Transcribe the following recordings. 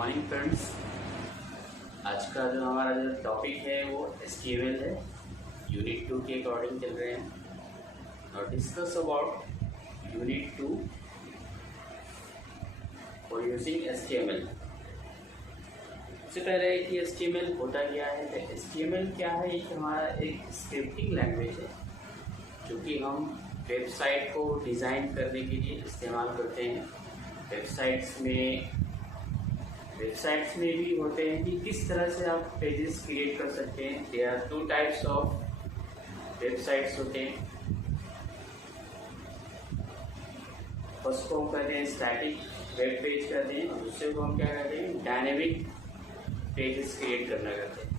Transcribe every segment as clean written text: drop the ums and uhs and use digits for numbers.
Morning friends. आज का जो हमारा जो टॉपिक है वो STML है। यूनिट 2 के अकॉर्डिंग चल रहे हैं और discuss about unit 2 for using STML। सबसे पहले कि STML होता क्या है। तो STML क्या है, एक हमारा एक स्क्रिप्टिंग लैंग्वेज है जो कि हम वेबसाइट को डिज़ाइन करने के लिए इस्तेमाल करते हैं। वेबसाइट्स में भी होते हैं कि किस तरह से आप पेजेस क्रिएट कर सकते हैं। There are 2 types of websites होते हैं। फर्स्ट को हम कहते हैं स्टैटिक वेब पेज कहते हैं और दूसरे को हम क्या कहते हैं, डायनेमिक पेजेस क्रिएट करना कहते हैं।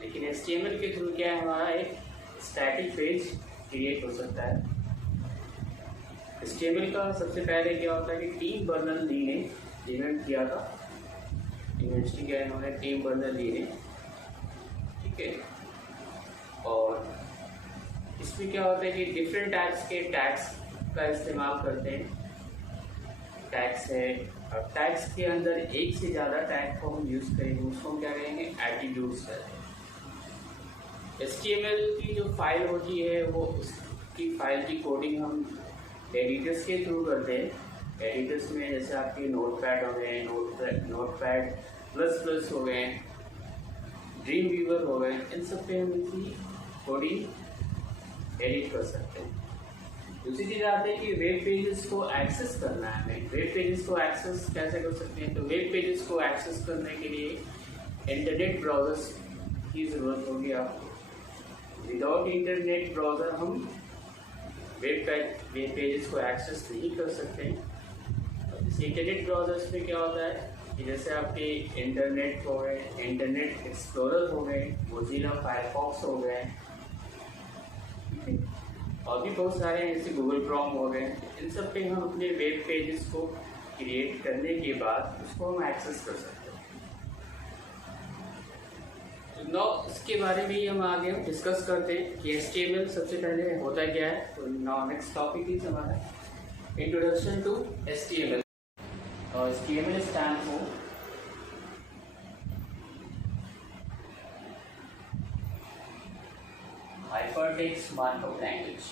लेकिन HTML के थ्रू क्या है, हमारा एक स्टैटिक पेज क्रिएट हो सकता है। HTML का सबसे पहले क्या होता है कि टीम बर्नर-ली ने इन्वेंट किया था। यूनिवर्सिटी क्या इन्होंने टीम बर्नर-ली ने, ठीक है। और इसमें क्या होता है कि डिफरेंट टाइप्स के टैग्स का इस्तेमाल करते हैं। टैग्स है और टैग्स के अंदर एक से ज़्यादा टैग को हम यूज़ करेंगे, उसको हम क्या करेंगे, एट्रीब्यूट्स कहते हैं। HTML की जो फाइल होती है वो उसकी फाइल की कोडिंग हम एडिटर्स के थ्रू करते हैं। एडिटर्स में जैसे आपके नोटपैड हो गए, नोटपैड प्लस हो गए, ड्रीम वीवर हो गए, इन सब पे हम इनकी कोडिंग एडिट कर सकते हैं। दूसरी चीज़ आती है कि वेब पेजेस को एक्सेस करना है। हमें वेब पेजेस को एक्सेस कैसे कर सकते हैं, तो वेब पेजेस को एक्सेस करने के लिए इंटरनेट ब्राउजर्स की ज़रूरत होगी आपको। विदाउट इंटरनेट ब्राउज़र हम वेब पेजेस को एक्सेस नहीं कर सकते हैं। इंटरनेट ब्राउजर्स में क्या होता है कि जैसे आपके इंटरनेट हो गए, इंटरनेट एक्सप्लोरर हो गए, मोज़िला फायरफॉक्स हो गए, और भी बहुत सारे हैं जैसे गूगल क्रोम हो गए। इन सब पे हम अपने वेब पेजेस को क्रिएट करने के बाद उसको हम एक्सेस कर सकते हैं। तो नाउ इसके बारे में ही हम आगे डिस्कस करते हैं कि HTML सबसे पहले होता क्या है। तो नाउ नेक्स्ट टॉपिक इज हमारा इंट्रोडक्शन टू HTML। और HTML stand for hypertext markup language.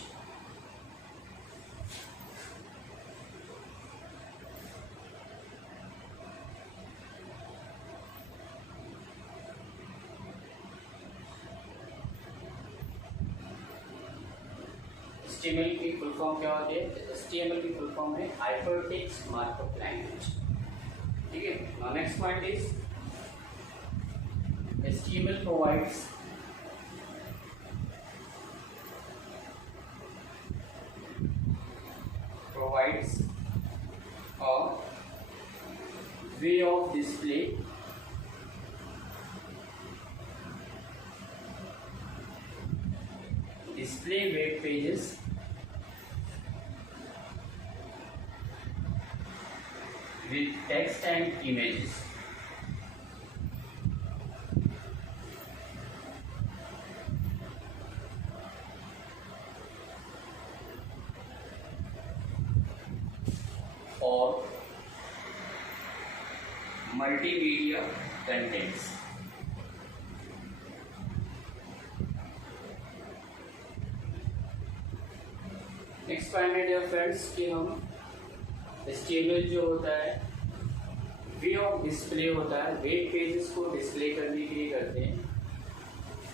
HTML की फुल फॉर्म क्या होती है? HTML की फुल फॉर्म है हाइपरटेक्स्ट मार्कअप लैंग्वेज, ठीक है। Now next point is HTML provides a way of display web pages with text and images. Or multimedia contents. Next point है dear friends कि हम HTML जो होता है वे ऑफ डिस्प्ले होता है। वेब पेजेस को डिस्प्ले करने के लिए करते हैं।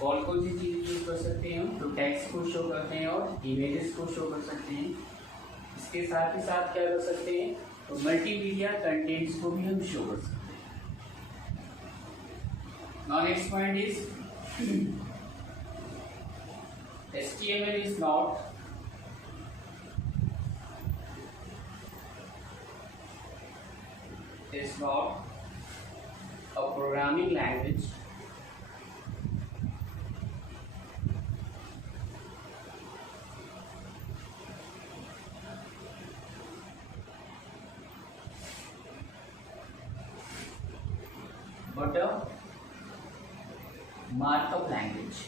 कौन कौन सी चीज़ यूज कर सकते हैं हम, तो टेक्स्ट को शो करते हैं और इमेजेस को शो कर सकते हैं। इसके साथ ही साथ क्या कर सकते हैं, तो मल्टीमीडिया कंटेंट्स को भी हम शो कर सकते हैं। Now next point is HTML is not a programming language but a markup language.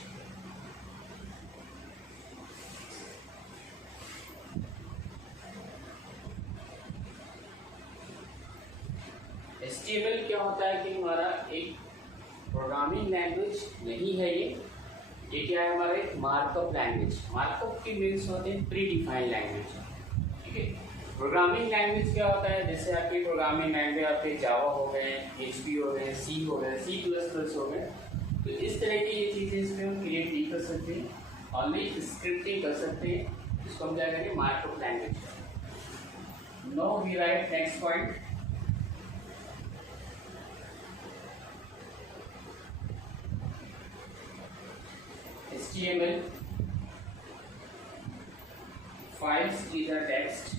HTML क्या होता है कि हमारा एक प्रोग्रामिंग लैंग्वेज नहीं है ये क्या है हमारा एक मार्कअप लैंग्वेज। मार्कअप की मीन्स होते हैं प्री डिफाइंड लैंग्वेज, ठीक है। प्रोग्रामिंग लैंग्वेज क्या होता है, जैसे आपकी प्रोग्रामिंग लैंग्वेज आपके जावा हो गए, एचपी हो गए, सी हो गए, सी प्लस प्लस हो गए, तो इस तरह की ये चीज़ें इसमें हम क्रिएट नहीं कर सकते हैं, ऑनली स्क्रिप्टिंग कर सकते हैं, इसको हम क्या करेंगे markup language. Now we write next point. HTML files is a text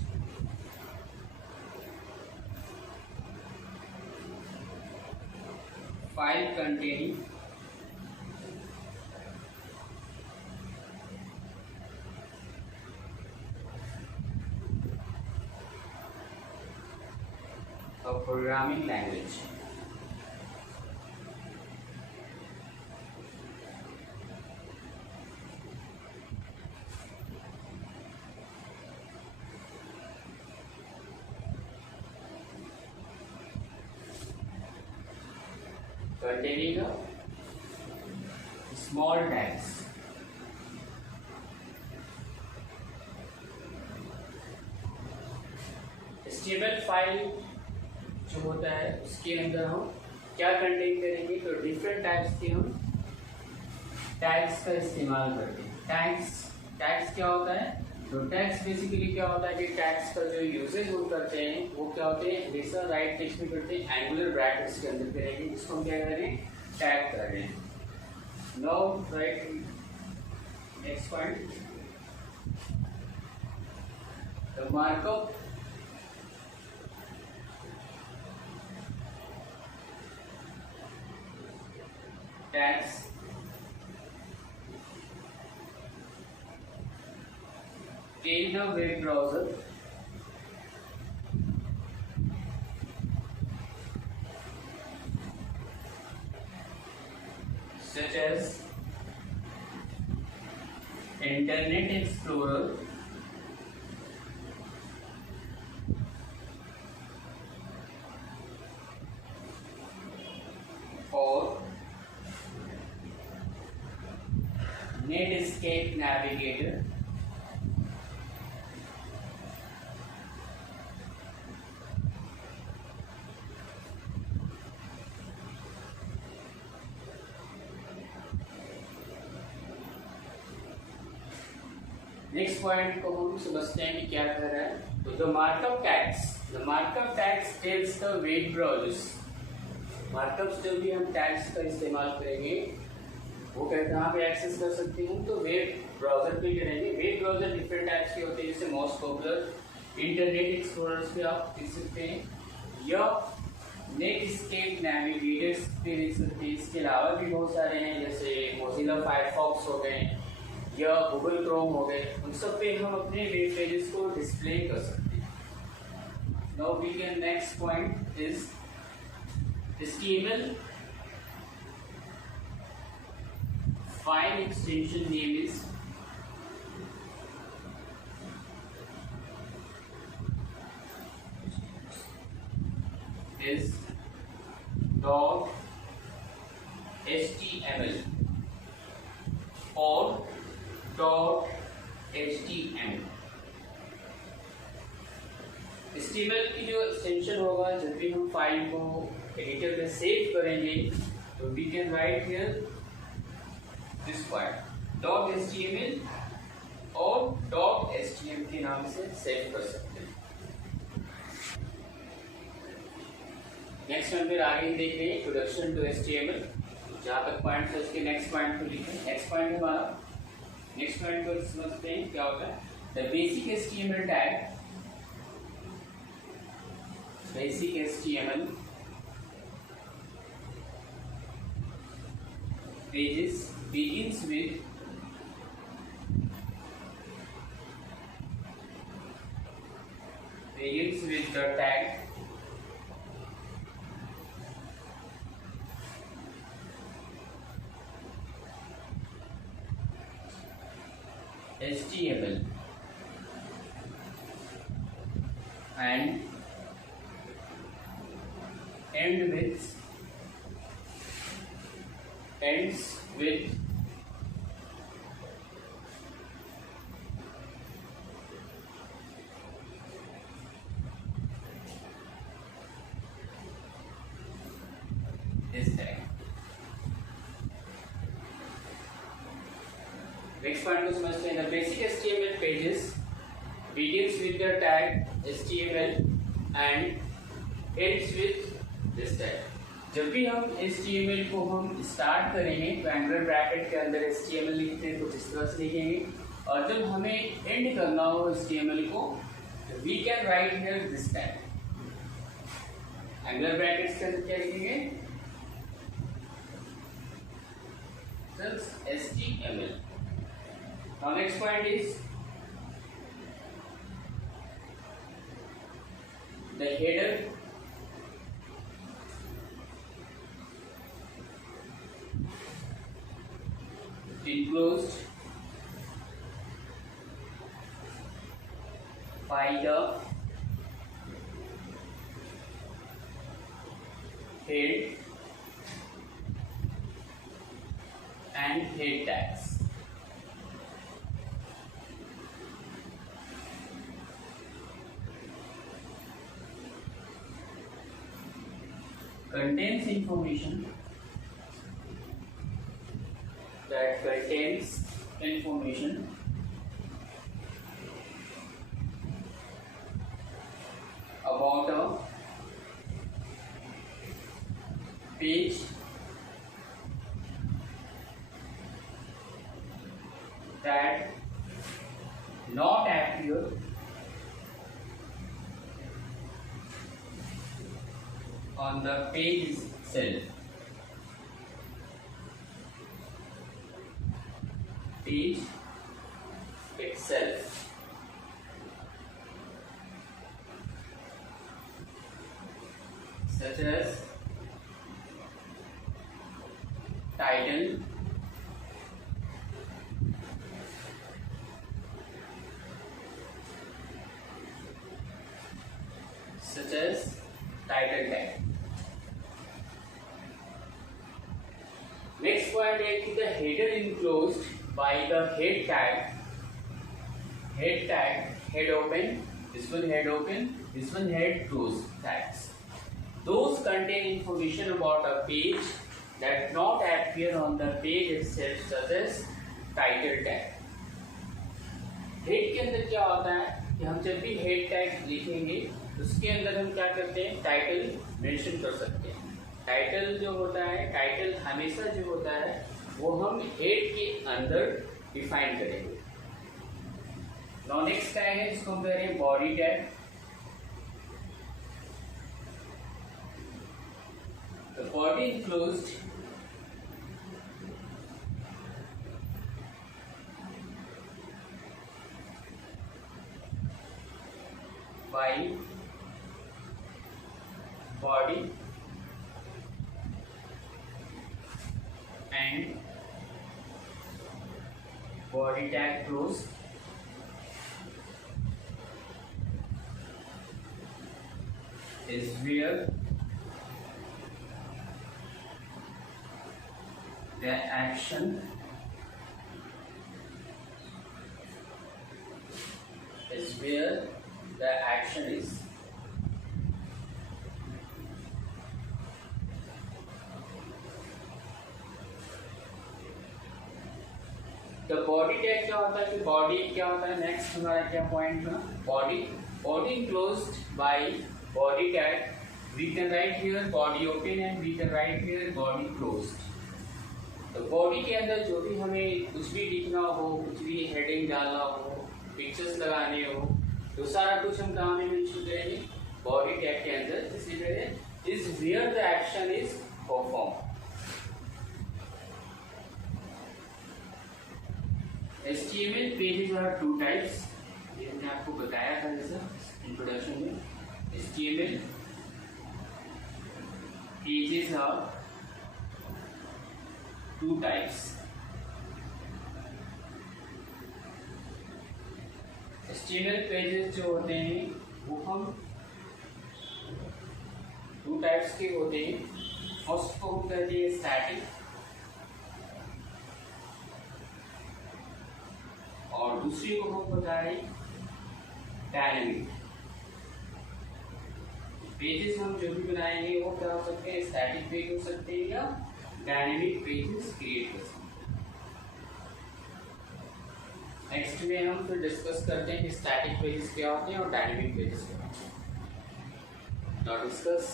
file containing a programming language. Containing a small tags. HTML file जो होता है उसके अंदर हम क्या कंटेन करेंगे, तो डिफरेंट टाइप्स के हम टैग्स का इस्तेमाल करते हैं। टैग्स क्या होता है, तो टैग्स बेसिकली क्या होता है कि टैग्स का जो यूजेज हम करते हैं वो क्या होते हैं, जैसा राइट टेक्स्ट में करते हैं एंगुलर ब्रैकेट्स के अंदर करेंगे, जिसको हम क्या करें टैग कर रहे हैं। Now right next point, the markup tags in a web browser such as Internet Explorer, or Netscape Navigator, next point को हम समझते हैं कि क्या कर रहा है, तो the markup tags tells the web browsers. Markups जो भी हम टैग्स का इस्तेमाल करेंगे वो कहाँ पे एक्सेस कर सकते हैं, तो वेब ब्राउजर पे करेंगे। वेब ब्राउजर डिफरेंट टाइप्स के होते हैं, जैसे मोस्ट पॉपुलर इंटरनेट एक्सप्लोरर्स पे आप देख सकते हैं, या नेटस्केप नेविगेटर्स पे देख सकते हैं। इसके अलावा भी बहुत सारे हैं, जैसे मोजिला फायरफॉक्स हो गए या गूगल क्रोम हो गए, उन सब पे हम अपने वेब पेजेस को डिस्प्ले कर सकते हैं। Now we can next point is HTML file extension name is .html or .htm। HTML की जो एक्सटेंशन होगा, जब भी हम फाइल को एडिटर में सेव करेंगे, तो we can write here this point .html और .htm के नाम से सेव कर सकते हैं। नेक्स्ट हम फिर आगे देख रहे हैं इंट्रोडक्शन टू HTML, जहाँ तक पॉइंट है उसके नेक्स्ट पॉइंट को लिखें। नेक्स्ट पॉइंट हमारा, नेक्स्ट पॉइंट को समझते हैं क्या होता है। The basic HTML tag, basic HTML pages begins with the tag HTML and ends with this tag. Next point को समझते हैं. The basic HTML pages begins with the tag HTML and ends with this tag. जब भी हम HTML को हम स्टार्ट करेंगे तो एंगल ब्रैकेट के अंदर HTML लिखते हैं, कुछ इस तरह से लिखेंगे. और जब हमें एंड करना हो HTML को, we can write here this tag. Angle brackets के अंदर क्या लिखेंगे? HTML. Now next point is the header enclosed by the head and head tags. Contains information about a page that not appear on the page itself. Page itself. Such as title, tag. Next point is the header enclosed by the head tag. Head open, this one head open, this one head close tags. Those contain information about a page that not appear on the page itself, such as title tag. Head के अंदर क्या होता है कि हम जब भी head tag लिखेंगे उसके अंदर हम क्या करते हैं, टाइटल मेंशन कर सकते हैं. टाइटल जो होता है, टाइटल हमेशा जो होता है वो हम हेड के अंदर डिफाइन करेंगे. नाउ नेक्स्ट टैग है जिसको हम कह रहे हैं body tag. The body enclosed by body and body tag close is where the action is. तो बॉडी टैग क्या होता है कि बॉडी क्या होता है, नेक्स्ट हमारा क्या पॉइंट था, body enclosed by body tag. We can write here body open and we can write here body closed. तो बॉडी के अंदर जो भी हमें कुछ भी लिखना हो, कुछ भी हेडिंग डालना हो, पिक्चर्स लगाने हो, तो सारा कुछ हम कहाँ में मेंशन करेंगे, बॉडी टैग के अंदर. इसीलिए is where the action is perform. HTML pages are two types. ये मैंने आपको बताया था जैसा इंट्रोडक्शन में. HTML pages are two types. HTML pages जो होते हैं वो हम टू टू टाइप्स के होते हैं। फर्स्ट को हम कहते हैं स्टैटिक और दूसरी को हम बता रहे डायनेमिक। पेजेस हम जो भी बनाएंगे वो क्या हो सकते हैं, स्टैटिक पेज हो सकते हैं या डायनेमिक पेजेस क्रिएट कर सकते हैं। नेक्स्ट में हम फिर डिस्कस करते हैं कि स्टैटिक पेजेस क्या होते हैं और डायनेमिक पेजेस क्या होते हैं। Now discuss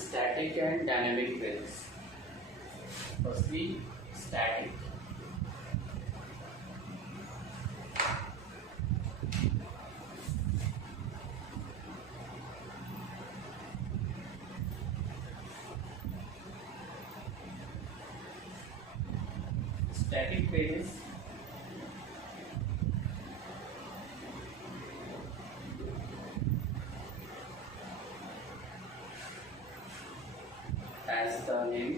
static and dynamic pages. Firstly static. Static pages as the name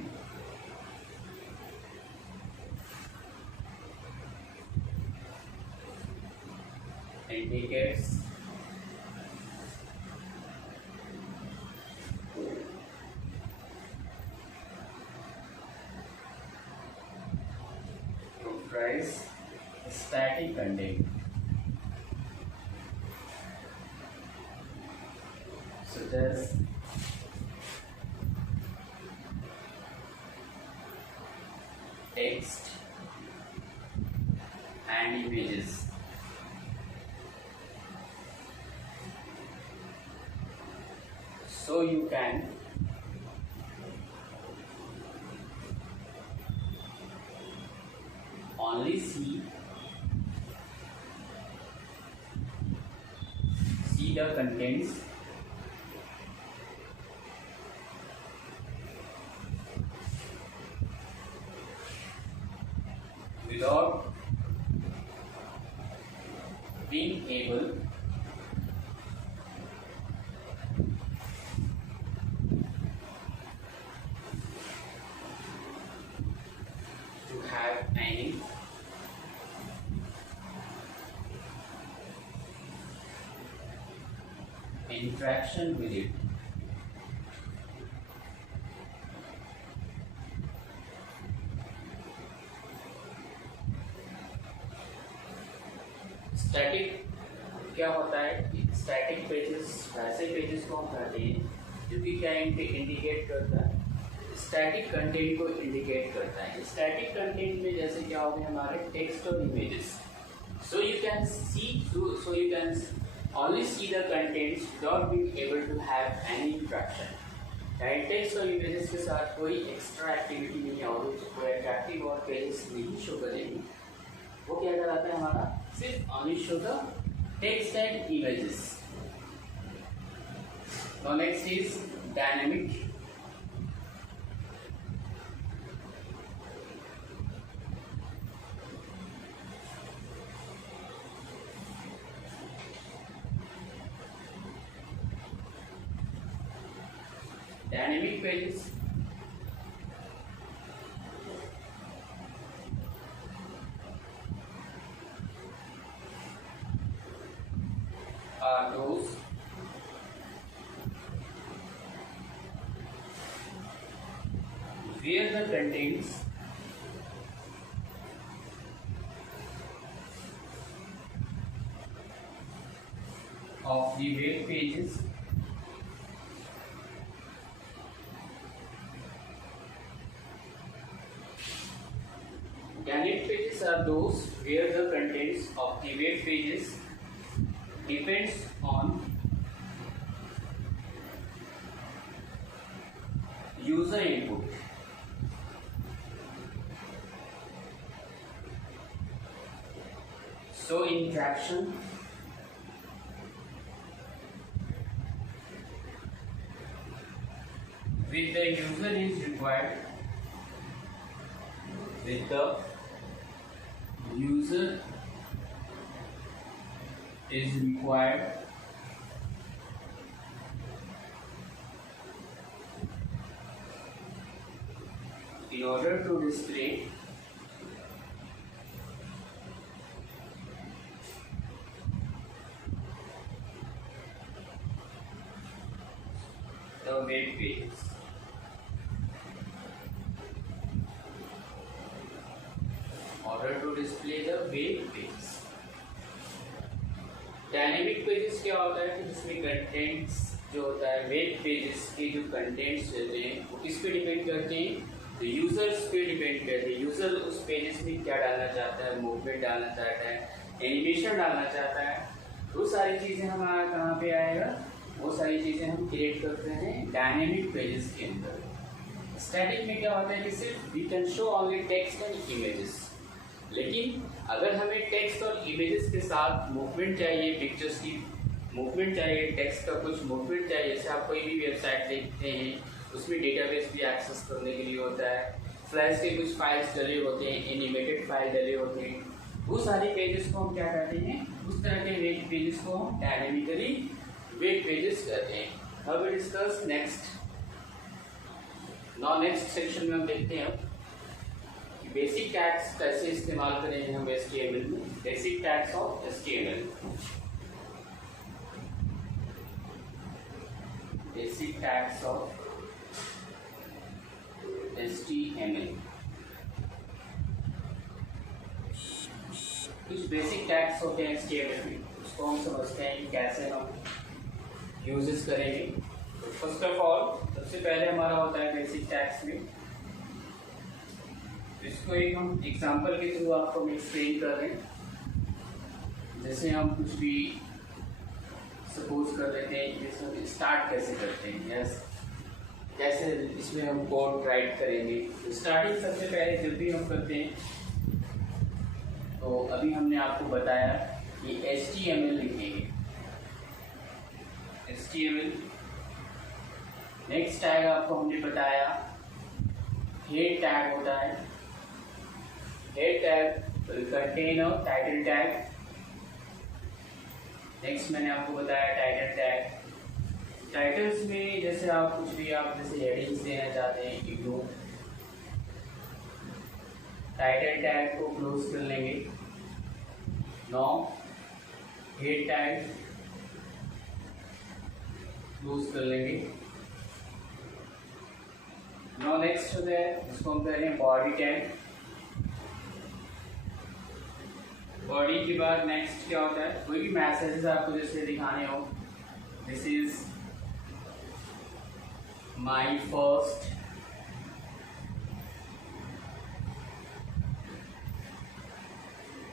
indicates comprise static content such as text and images. So you can only see the contents without being able to have any interaction with it. Static क्या होता है, static pages वैसे पेजेस को हम कहते हैं जो कि क्या इंडिकेट करता है, स्टैटिक कंटेंट को इंडिकेट करता है। स्टैटिक कंटेंट में जैसे क्या हो गए हमारे टेक्स्ट और images. So you can only see the contents without being able to have any interaction. Text और इमेजेस के साथ कोई एक्स्ट्रा एक्टिविटी नहीं होगी, कोई अट्रैक्टिव और पेजेस नहीं शो करेंगे। वो क्या कराता है हमारा, सिर्फ only show the text and images. Now next is dynamic. Dynamic pages are those where the contents of the web pages Dynamic pages are those where the contents of the web pages depends on user input. So interaction with the user is required. With the user is required in order to display pages. Order to display the web pages. Dynamic pages क्या होता है कि जिसमें कंटेंट्स जो होता है, web pages के जो कंटेंट्स रहते हैं वो किस पे डिपेंड करते हैं, तो यूजर्स पे डिपेंड करते हैं। यूजर उस पेजेस में क्या डालना चाहता है, मूवमेंट डालना चाहता है, एनिमेशन डालना चाहता है, वो सारी चीज़ें हमारा कहाँ पे आएगा, वो सारी चीज़ें हम क्रिएट करते हैं डायनेमिक पेजेस के अंदर। स्टैटिक में क्या होता है कि सिर्फ we can show only text and images, लेकिन अगर हमें टेक्स्ट और इमेजेस के साथ मूवमेंट चाहिए, पिक्चर्स की मूवमेंट चाहिए, टेक्स्ट का कुछ मूवमेंट चाहिए, जैसे आप कोई भी वेबसाइट देखते हैं उसमें डेटाबेस भी एक्सेस करने के लिए होता है, फ्लैश के कुछ फाइल्स डले होते हैं, एनिमेटेड फाइल डले होते हैं, वो सारे पेजेस को हम क्या कहते हैं, उस तरह के वेब पेजेस को हम डायनेमिकली वेब पेजेस कहते हैं। अब we discuss next. Now next section में हम देखते हैं कि बेसिक टैग्स कैसे इस्तेमाल करेंगे हम HTML में। Basic tags of HTML। Basic tags of HTML। कुछ बेसिक टैग्स होते हैं HTML में, उसको हम समझते हैं कि कैसे हम यूजेस करेंगे। तो फर्स्ट ऑफ ऑल सबसे पहले हमारा होता है बेसिक टैग्स में, इसको एक हम एग्जांपल के थ्रू आपको हम एक्सप्लेन कर रहे हैं। जैसे हम कुछ भी सपोज कर लेते हैं, जैसे हम स्टार्ट कैसे करते हैं, यस कैसे इसमें हम कोड राइट करेंगे। तो स्टार्टिंग सबसे पहले जब भी हम करते हैं, तो अभी हमने आपको बताया कि HTML लिखेंगे, HTML। नेक्स्ट टैग आपको हमने बताया हेड टैग होता है, हेड टैग कंटेन और टाइटल टैग। नेक्स्ट मैंने आपको बताया टाइटल टैग। टाइटल्स में जैसे आप कुछ भी आप जैसे हेडिंग्स देना चाहते हैं, इग्नोर टाइटल टैग को क्लोज कर लेंगे। नो हेड टैग क्लोज कर लेंगे। नो नेक्स्ट होता है इसको हम कह रहे हैं बॉडी टैग। बॉडी के बाद नेक्स्ट क्या होता है, कोई भी मैसेजेस आपको जैसे दिखाने हो, this is my first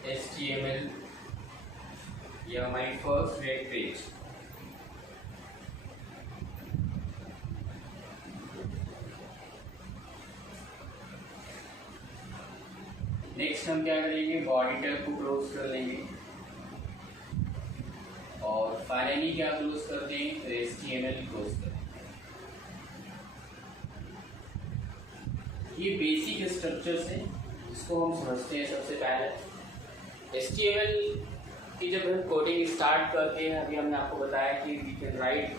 HTML या my first web page. Next हम क्या करेंगे, बॉडी टैग को क्लोज कर लेंगे और फाइनली क्या क्लोज कर देंगे, तो HTML क्लोज कर देंगे। ये बेसिक स्ट्रक्चर्स है, इसको हम समझते हैं। सबसे पहले HTML की जब हम कोडिंग स्टार्ट करते हैं, अभी हमने आपको बताया कि we can write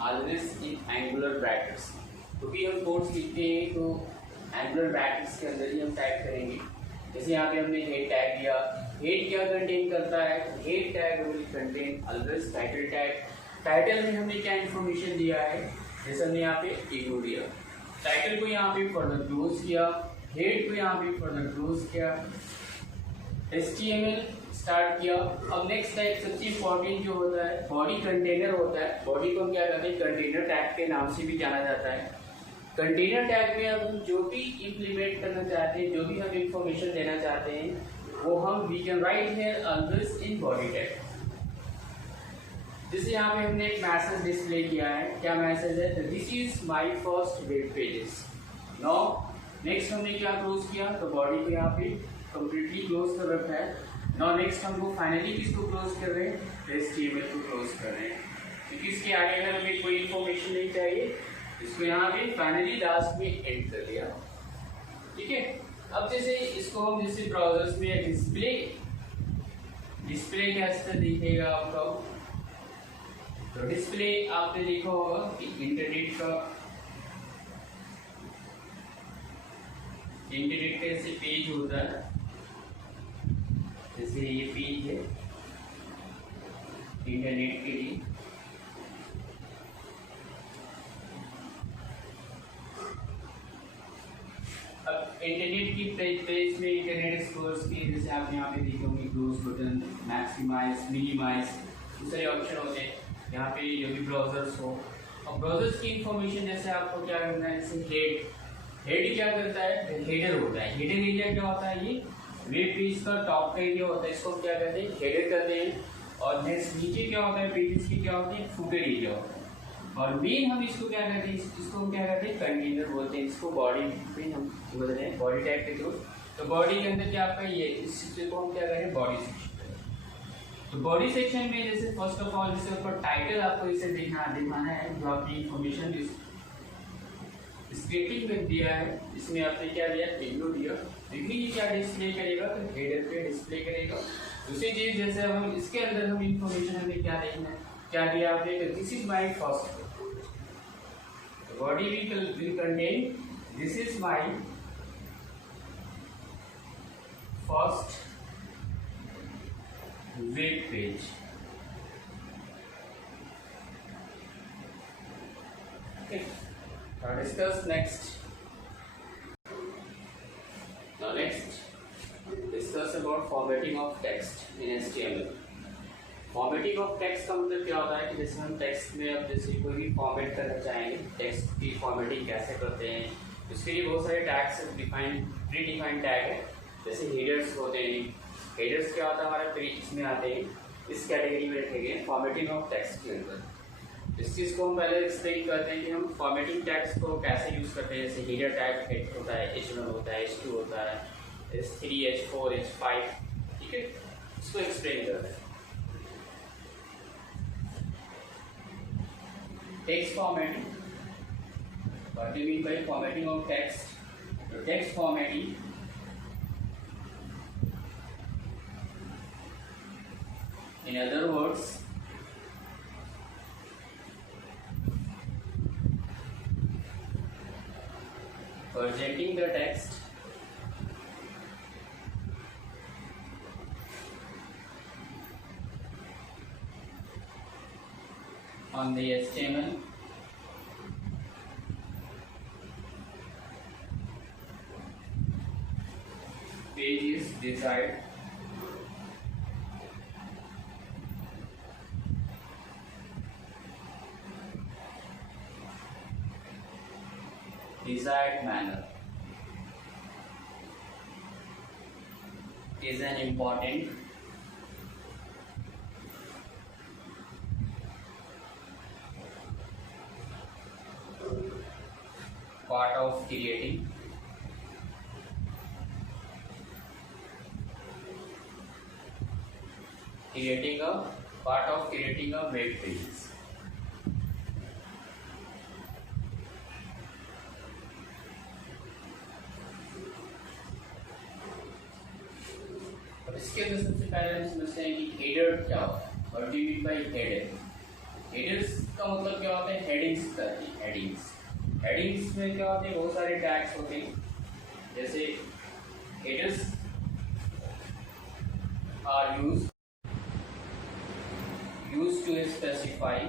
always in angular brackets. तो भी हम कोड्स लिखते हैं तो एंगुलर ब्रैकेट्स के अंदर ही हम टाइप करेंगे। जैसे यहाँ पे हमने हेड टैग दिया, हेड क्या कंटेन करता है, head tag will contain always title tag. Title में हमने क्या इन्फॉर्मेशन दिया है, जैसे हमने यहाँ पे ईगो दिया, टाइटल को यहाँ पे फर्दर क्लोज किया, हेड को यहाँ पे फर्दर क्लोज किया, HTML स्टार्ट किया। अब नेक्स्ट टाइप सबसे इंपॉर्टेंट जो होता है बॉडी कंटेनर होता है। बॉडी को हम क्या कहते हैं, कंटेनर टैग के नाम से भी जाना जाता है। कंटेनर टैग में हम जो भी इम्प्लीमेंट करना चाहते हैं, जो भी हम इंफॉर्मेशन देना चाहते हैं, वो हम we can write here always in body tag. जैसे यहाँ पे हमने एक मैसेज डिस्प्ले किया है, क्या मैसेज है, this is my first web pages. Now next हमने क्या क्लोज किया, तो बॉडी को यहाँ पे कंप्लीटली क्लोज कर रखा है। नाउ नेक्स्ट हमको फाइनली किसको क्लोज कर रहे हैं, HTML को क्लोज कर रहे हैं, क्योंकि इसके आगे अगर हमें कोई इंफॉर्मेशन नहीं चाहिए, इसको यहाँ पे फाइनली लास्ट में एंड कर दिया। ठीक है, अब जैसे इसको हम जैसे ब्राउजर्स में डिस्प्ले कैसे दिखेगा आपका, तो डिस्प्ले आपने देखा होगा कि इंटरनेट का ऐसे पेज होता है, जैसे ये पेज है इंटरनेट के लिए। इंटरनेट की पेज में इंटरनेट स्कोर्स के जैसे आप यहाँ पे देखे होंगे क्लोज बटन, मैक्सिमाइज, मिनिमाइज, दूसरे ऑप्शन होते हैं यहाँ पे जो भी ब्राउजर्स हो। और ब्राउजर्स की इंफॉर्मेशन जैसे आपको क्या करना है, जैसे हेड क्या करता है, हेडर होता है। हेडर एरिया क्या होता है, ये वेब पेज का टॉप का एरिया होता है, इसको क्या कहते हैं, हेडर कहते हैं। और नेक्स्ट नीचे क्या होता है, पेजेस की क्या होती है, फुटर एरिया होता है। और मेन हम इसको क्या कहते हैं, इसको हम क्या कहते हैं, कंटेनर बोलते हैं। इसको बॉडी पे हम बोल रहे हैं, बॉडी टैग के थ्रू। तो बॉडी के अंदर क्या आपका ये, इस को हम क्या करें, बॉडी सेक्शन। तो बॉडी सेक्शन में जैसे फर्स्ट ऑफ ऑल इसके ऊपर टाइटल आपको इसे दिखाना है, जो आपकी इंफॉर्मेशन स्क्रिप्टिंग में दिया है, इसमें आपने क्या दिया, टेबल दिया। देखिए ये क्या डिस्प्ले करेगा, तो हेडर पे डिस्प्ले करेगा। दूसरी चीज जैसे हम इसके अंदर हम इंफॉर्मेशन हमें क्या देखना है, क्या दिया आपने, this is my first body will contain, this is my first web page. Okay, now discuss next. Now next discuss about formatting of text in HTML. Formatting of text का मतलब क्या होता है कि जैसे हम टेक्स्ट में अब जैसे कोई भी फॉर्मेट करना चाहेंगे, टेक्स्ट की फॉर्मेटिंग कैसे करते हैं, उसके लिए बहुत सारे टैग्स प्री डिफाइंड टैग है। जैसे हेडर्स होते हैं, हेडर्स क्या होता है हमारे प्री इसमें आते हैं, इस कैटेगरी में रखे गए फॉर्मेटिंग ऑफ टेक्स्ट के अंदर। इस चीज़ को हम पहले एक्सप्लेन करते हैं कि हम फॉर्मेटिंग टैग्स को कैसे यूज़ करते हैं। जैसे हेडर टैग हेड होता है, H1 होता है, H2 होता है, H3, H4, H5, ठीक है, इसको एक्सप्लेन करते हैं। Text formatting. What do you mean by formatting of text? Text formatting in other words presenting the text on the HTML page is desired manner is an important part of creating a web page. अब इसके अंदर सबसे पहले हम समझते हैं कि हेडर क्या होता है। What do you mean by header? Headers का मतलब क्या होता है, हेडिंग्स करती है, हेडिंग्स में क्या होते हैं, बहुत सारे टैग्स होते हैं। जैसे headers are used to specify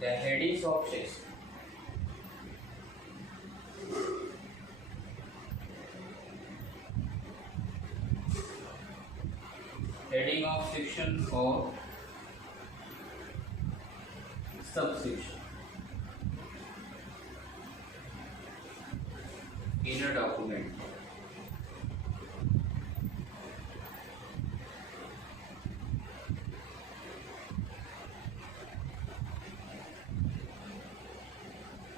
the headings of section. Heading of section और subsection in a document.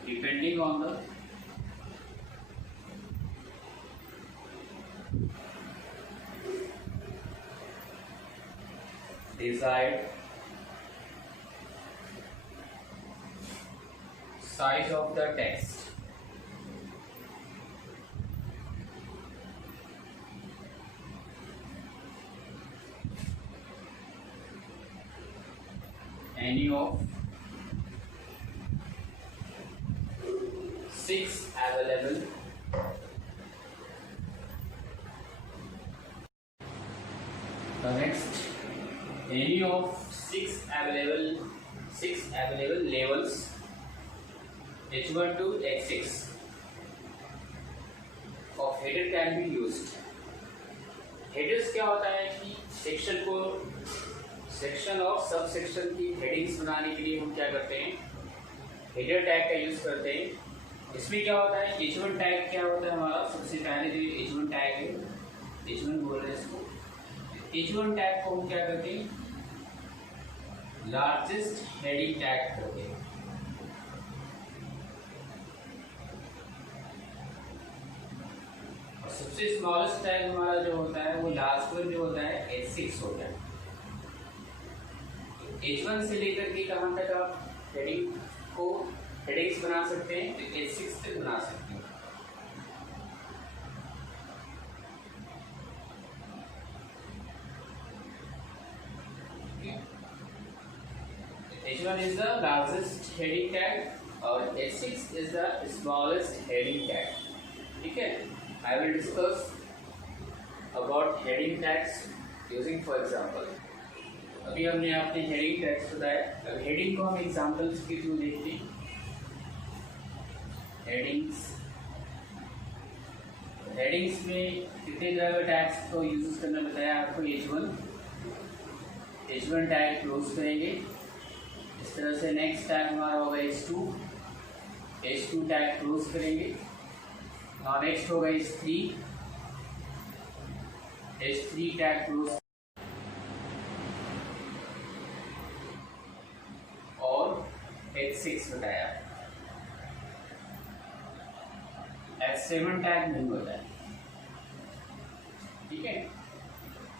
Depending on the desired size of the text, any of 6 available the next any of 6 available labels H1 to H6 of header can be used. Headers क्या होता है कि सेक्शन और sub section की हेडिंग्स बनाने के लिए हम क्या करते हैं, हेडर टैग का यूज करते हैं। इसमें क्या होता है, H1 टैग क्या होता है हमारा, सबसे पहले जो H1 टैग है, H1 बोल रहे हैं इसको, H1 टैग को हम क्या करते हैं, लार्जेस्ट हेडिंग टैग करते हैं। और सबसे स्मॉलेस्ट टैग हमारा जो होता है वो लास्ट वन जो होता है H6 होता है। H1 से लेकर के कहाँ तक आप हेडिंग्स बना सकते हैं, तो H6 तक बना सकते हैं। H1 is the largest heading tag और H6 is the smallest heading tag। ठीक है, I will discuss about heading tags using for example। अभी हमने आपने हेडिंग टैग्स बताया, अब हेडिंग को हम एग्जांपल्स के थ्रू देखते हैं। हेडिंग्स में कितने तरह के टैग्स को यूज करना बताया आपको। H1 टैग क्लोज करेंगे, इस तरह से नेक्स्ट टैग हमारा होगा H2 टैग क्लोज करेंगे, और नेक्स्ट होगा H3 टैग क्लोज, और H6 बताया। H7 टैग नहीं होता है। ठीक है,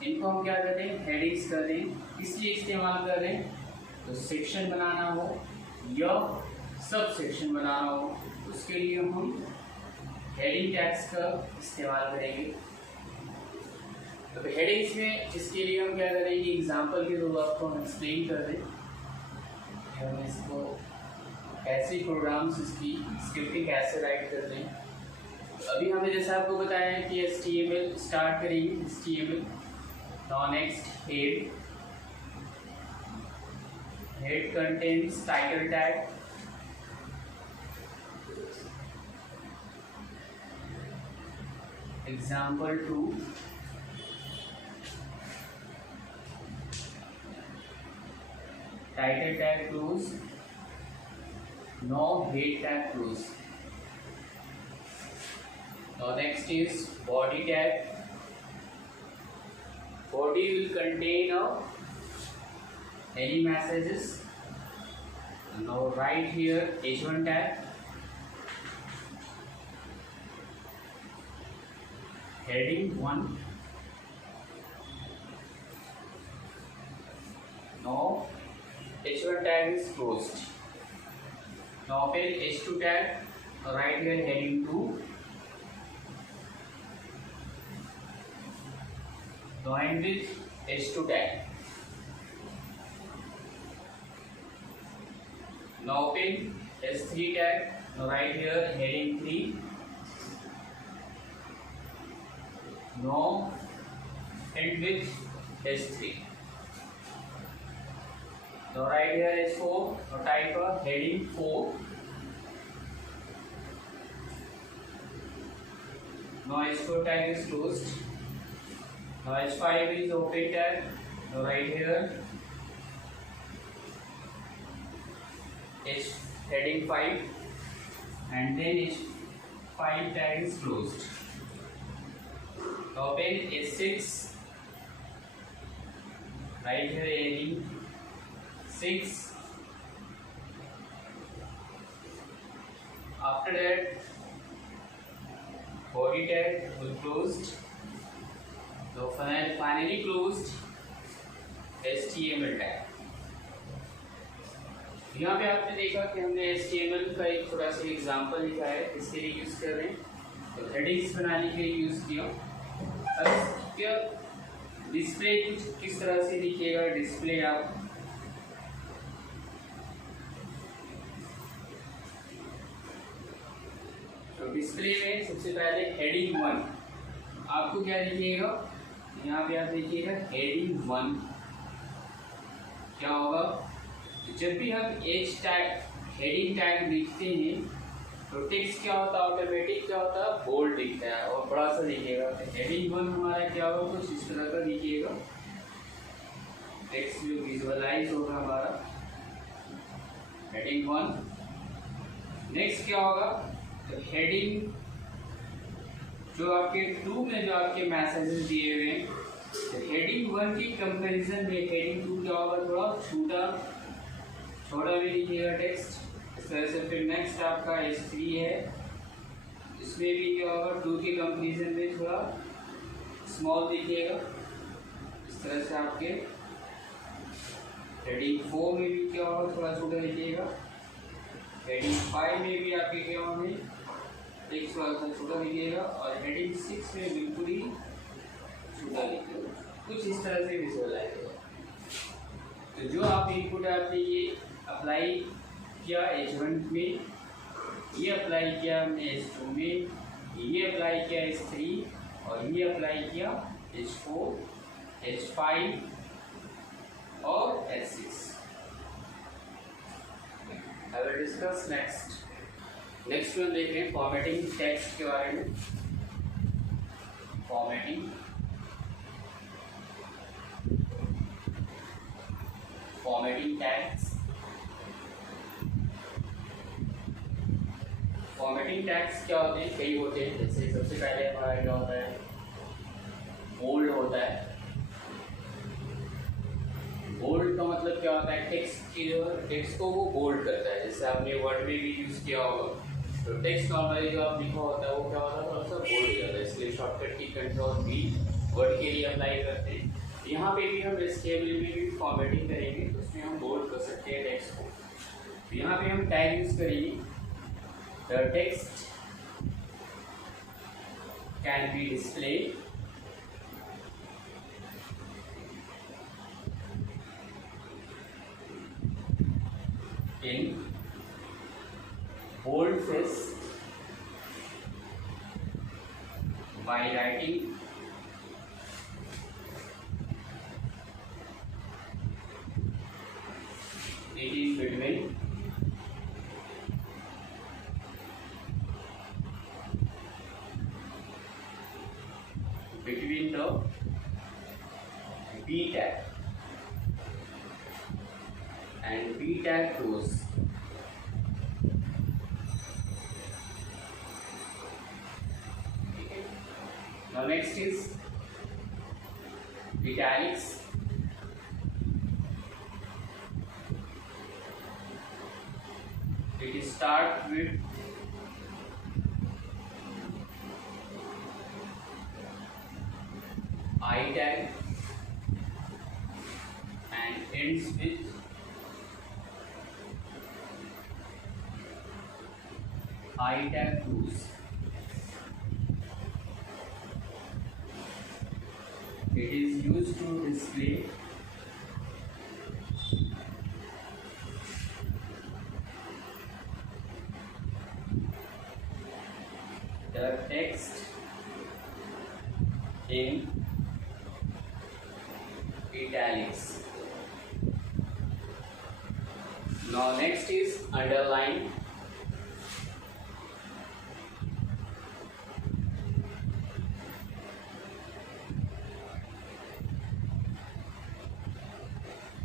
इनको हम क्या करते हैं, हेडिंग्स कर रहे हैं, इसलिए इस्तेमाल कर रहे हैं तो सेक्शन बनाना हो या सब सेक्शन बनाना हो, उसके लिए हम हेडिंग टैग्स का इस्तेमाल करेंगे। तो हेडिंग्स में इसके लिए हम क्या करेंगे, एग्जांपल के थ्रू आपको हम एक्सप्लेन कर दें कि हम इसको कैसे प्रोग्राम्स, इसकी स्क्रिप्टिंग कैसे राइट कर दें। तो अभी हमने जैसा आपको बताया है कि HTML स्टार्ट करेंगे, HTML next head contains title tag, example 2, title tag close, no head tag close. Now next is body tag। Body will contain any messages। Now right here H1 tag, heading 1, now H1 tag is closed। Now open H2 tag, right here heading 2, joined with H2 tag। Now open S3 tag, right here heading 3, now end with S3। Now right here S4, now type a heading 4, now S4 tag is closed। Now H5 is open tag, now right here H heading 5, and then H5 tag is closed। Now open H6, right here heading 6, after that body tag will closed। So finally closed HTML tag. यहाँ पे आपने देखा कि हमने HTML का एक थोड़ा सा एग्जांपल लिखा है, इसके लिए यूज कर रहे हैं, तो हेडिंग्स बनाने के लिए यूज किया। अब इसका डिस्प्ले कुछ किस तरह से दिखेगा, डिस्प्ले आप तो डिस्प्ले में सबसे पहले हेडिंग 1 आपको क्या दिखेगा, यहाँ पे आप देखिएगा हेडिंग 1 क्या होगा। जब भी हम हेडिंग टैग लिखते हैं तो टेक्स्ट क्या होता है, ऑटोमेटिक क्या होता है, बोल्ड दिखता है और बड़ा सा दिखेगा। तो हेडिंग 1 हमारा क्या होगा, कुछ इस तरह का दिखेगा, टेक्स्ट जो विजुअलाइज होगा हमारा हेडिंग 1। नेक्स्ट क्या होगा, तो हेडिंग जो आपके 2 में जो आपके मैसेजेस दिए हुए हैं, तो हेडिंग 1 की कंपैरिजन में हेडिंग 2 क्या होगा, थोड़ा छोटा भी दिखेगा टेक्स्ट इस तरह से। फिर नेक्स्ट आपका S3 है, इसमें भी क्या होगा, 2 के कंपैरिजन में थोड़ा स्मॉल दिखेगा इस तरह से। आपके हेडिंग 4 में भी क्या होगा, थोड़ा छोटा दिखेगा। हेडिंग 5 में भी आपके क्या होंगे, टेक्स्ट थोड़ा सा छोटा दिखेगा। और हेडिंग 6 में बिल्कुल ही छोटा दिखेगा, कुछ इस तरह से विजुअलाइज होगा। तो जो आप इनपुट आपने ये अप्लाई किया H1 में, ये अप्लाई किया हमने H2 में, ये अप्लाई किया H3 और ये अप्लाई किया H4, H5 और H6। I will discuss next one देख रहे हैं फॉर्मेटिंग टेक्स्ट के बारे में। Formatting tags. फॉर्मेटिंग टैग्स क्या होते हैं, कई होते हैं। जैसे सबसे पहले हमारा क्या होता है, बोल्ड होता है। बोल्ड का मतलब क्या होता है, टेक्स्ट को वो बोल्ड करता है। जैसे आपने वर्ड में भी यूज किया होगा, तो टेक्स्ट नॉर्मली जो आप लिखा होता है वो क्या होता है, थोड़ा सा बोल्ड हो जाता है। इसलिए शॉर्टकट की कंट्रोल भी वर्ड के लिए अप्लाई करते हैं। यहाँ पे भी हम एचटीएमएल में भी फॉर्मेटिंग करेंगे, तो उसमें हम बोल्ड कर सकते हैं टेक्स्ट को। तो यहाँ पे हम टैग यूज करेंगे, the text can be displayed in boldface by writing it in between the B tag and B tag rows. Now next is italics. It starts with I tag and ends with I tag rows. It is used to display the text in italics. Now next is underline.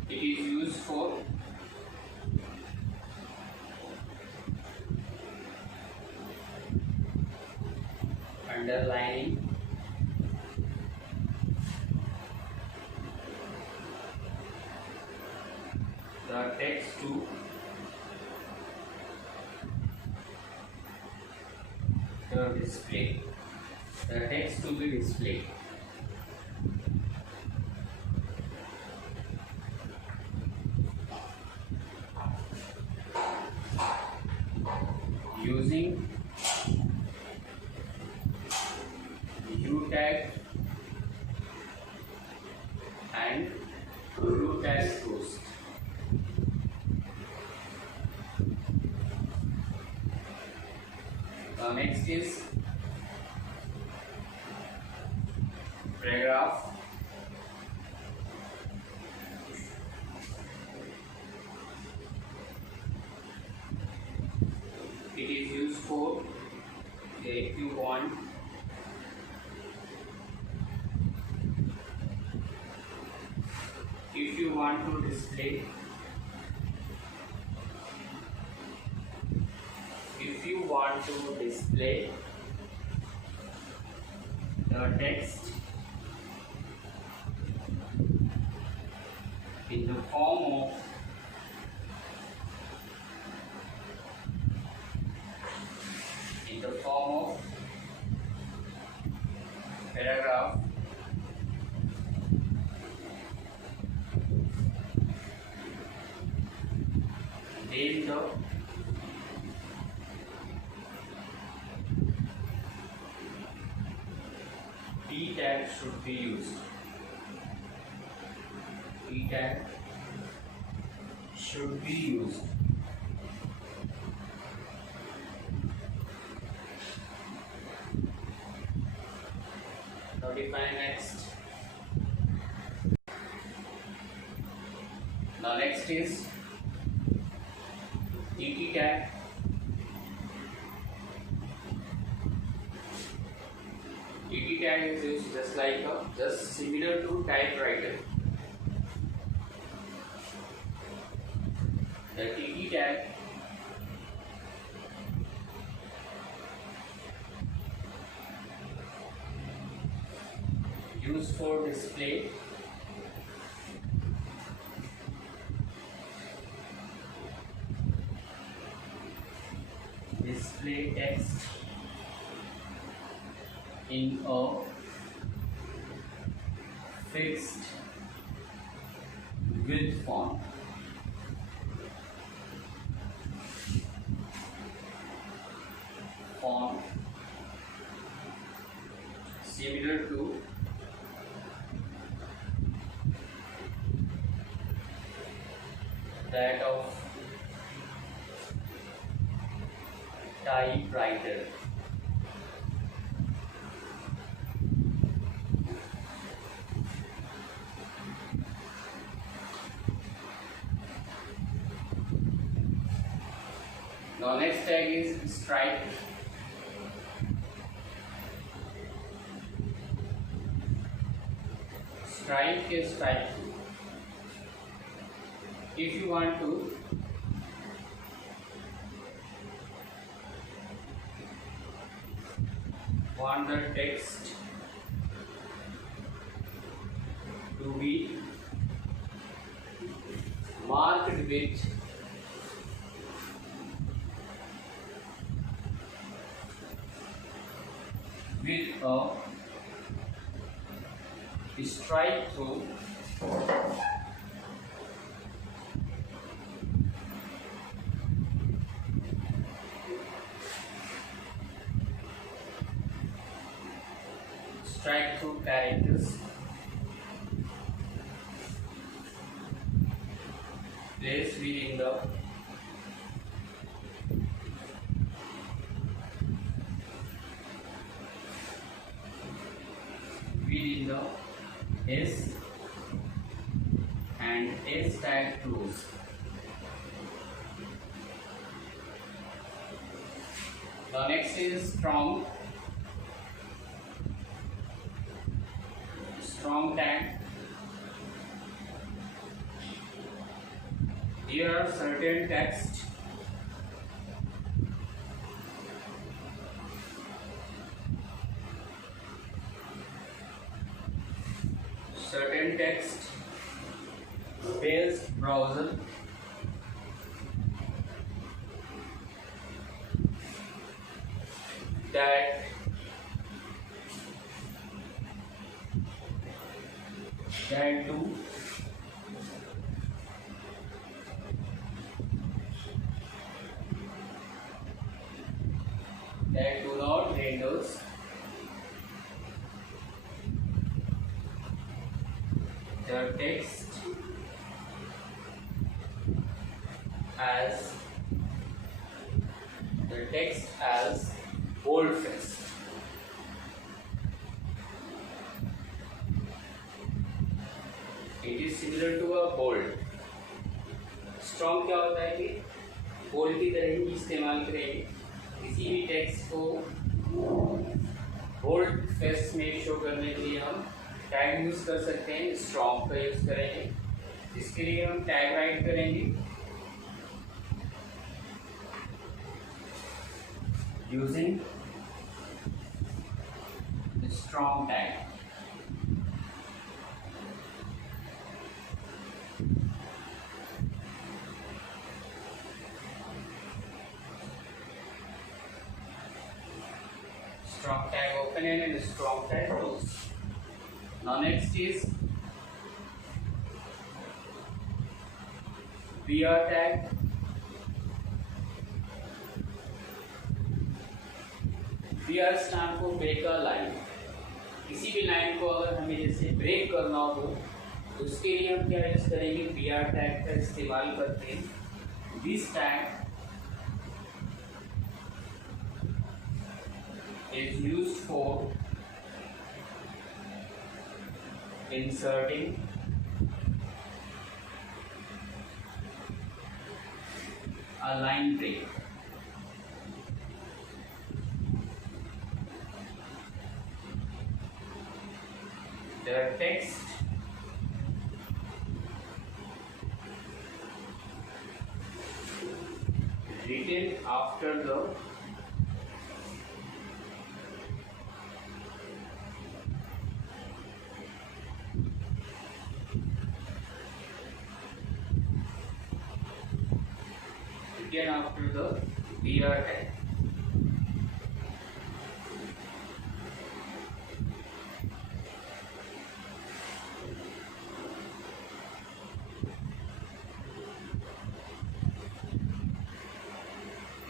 It is used for underlining the text to the display. The text to be displayed. Using U tag and U tag rows. Next is paragraph. It is used for if you want to display the text in the form of paragraph, then the P tag should be used. P tag should be used. Now define next. Now next is DT tag. DT tag is used just similar to typewriter. The DT tag used for display text in a fixed width font. Similar to that of typewriter. Now next tag is stripe. Stripe is type. If you want the text to be marked with a stripe through characters placed within the S and S tag close. The next is strong tag. Here are certain text based browser that do not render the text as boldface. It is similar to a bold. Strong क्या होता है कि बोल्ड की तरह ही इस्तेमाल करेंगे, किसी भी टेक्स्ट को बोल्ड टेक्स्ट में शो करने के लिए हम टैग यूज कर सकते हैं, स्ट्रॉन्ग का यूज करेंगे। इसके लिए हम टैग राइट करेंगे using strong tag. Strong tag open and strong tag close. Now next is BR tag. BR stand for break a line. किसी भी लाइन को अगर हमें जैसे ब्रेक करना हो तो उसके लिए हम क्या यूज करेंगे, BR टैग का इस्तेमाल करते हैं। This tag is used for inserting a line break. The text written after the BR tag.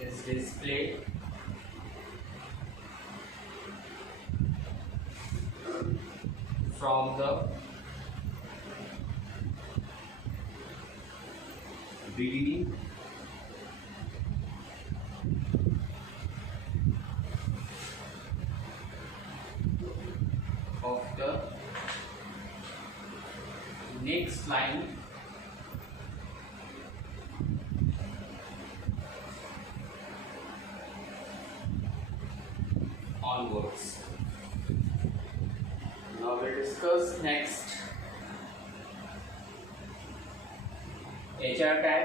Is displayed from the beginning of the next line onwards. Now we'll discuss next HR tag.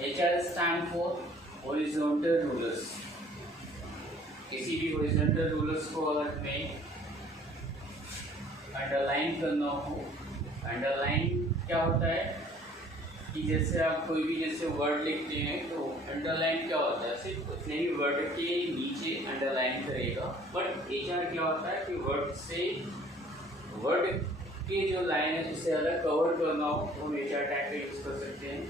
HR stand for horizontal rulers. किसी भी horizontal rulers को अगर हमें अंडरलाइन करना हो, अंडरलाइन क्या होता है कि जैसे आप कोई भी जैसे वर्ड लिखते हैं तो अंडरलाइन क्या होता है, सिर्फ उतने ही वर्ड के नीचे अंडरलाइन करेगा। बट एचआर क्या होता है कि वर्ड के जो लाइन है उससे अलग कवर करना हो तो हम एचआर टैग का यूज कर सकते हैं,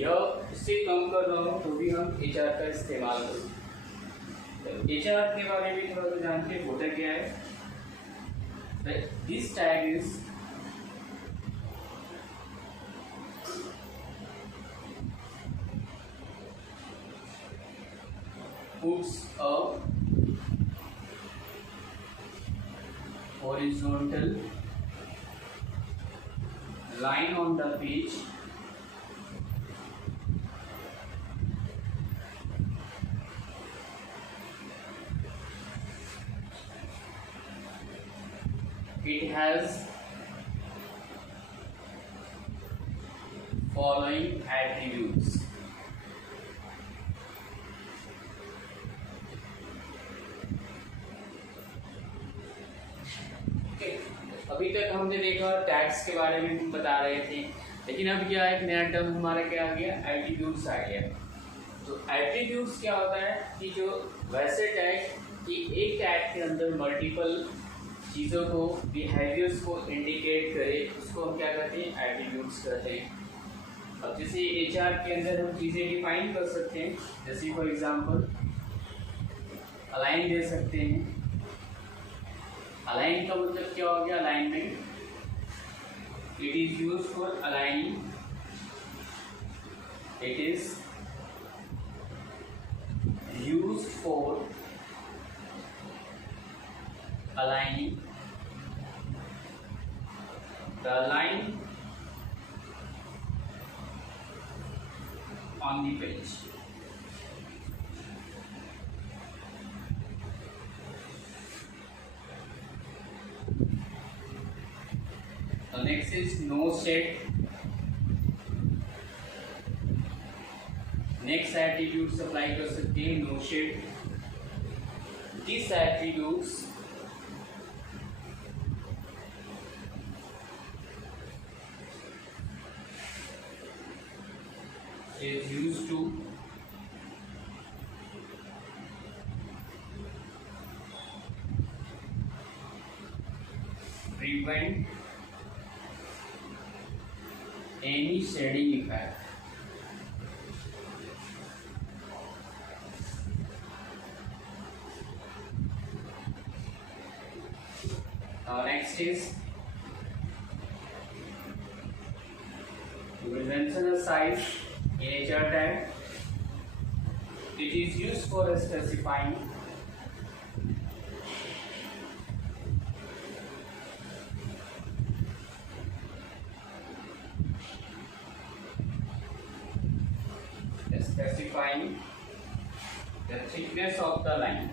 या उससे कम करना हो तो भी हम एचआर का इस्तेमाल कर सकते हैं। एचआर के बारे में थोड़ा सा जानते हैं, होता क्या है। This tag is puts a horizontal line on the page it has following attributes. अभी तक हमने देखा टैग्स के बारे में बता रहे थे, लेकिन अब क्या एक नया टर्म हमारा क्या आ गया, एट्रीब्यूट्स आ गया। तो एट्रीब्यूट्स क्या होता है कि जो वैसे टैग कि एक टैग के अंदर मल्टीपल चीज़ों को, बिहेवियर्स को इंडिकेट करे, उसको हम क्या कहते हैं, एट्रीब्यूट्स कहते हैं। अब जैसे एचआर के अंदर हम चीज़ें डिफाइन कर सकते हैं, जैसे फॉर एग्जांपल अलाइन दे सकते हैं। अलाइन का मतलब क्या हो गया, alignment. It is use for aligning, it is use for aligning the line on the page. next is no set. Next attributes apply कर सकते हैं noshade. These attributes is used to prevent any shading effect. Now next is we will mention a size in HR tag. It is used for specifying the thickness of the line.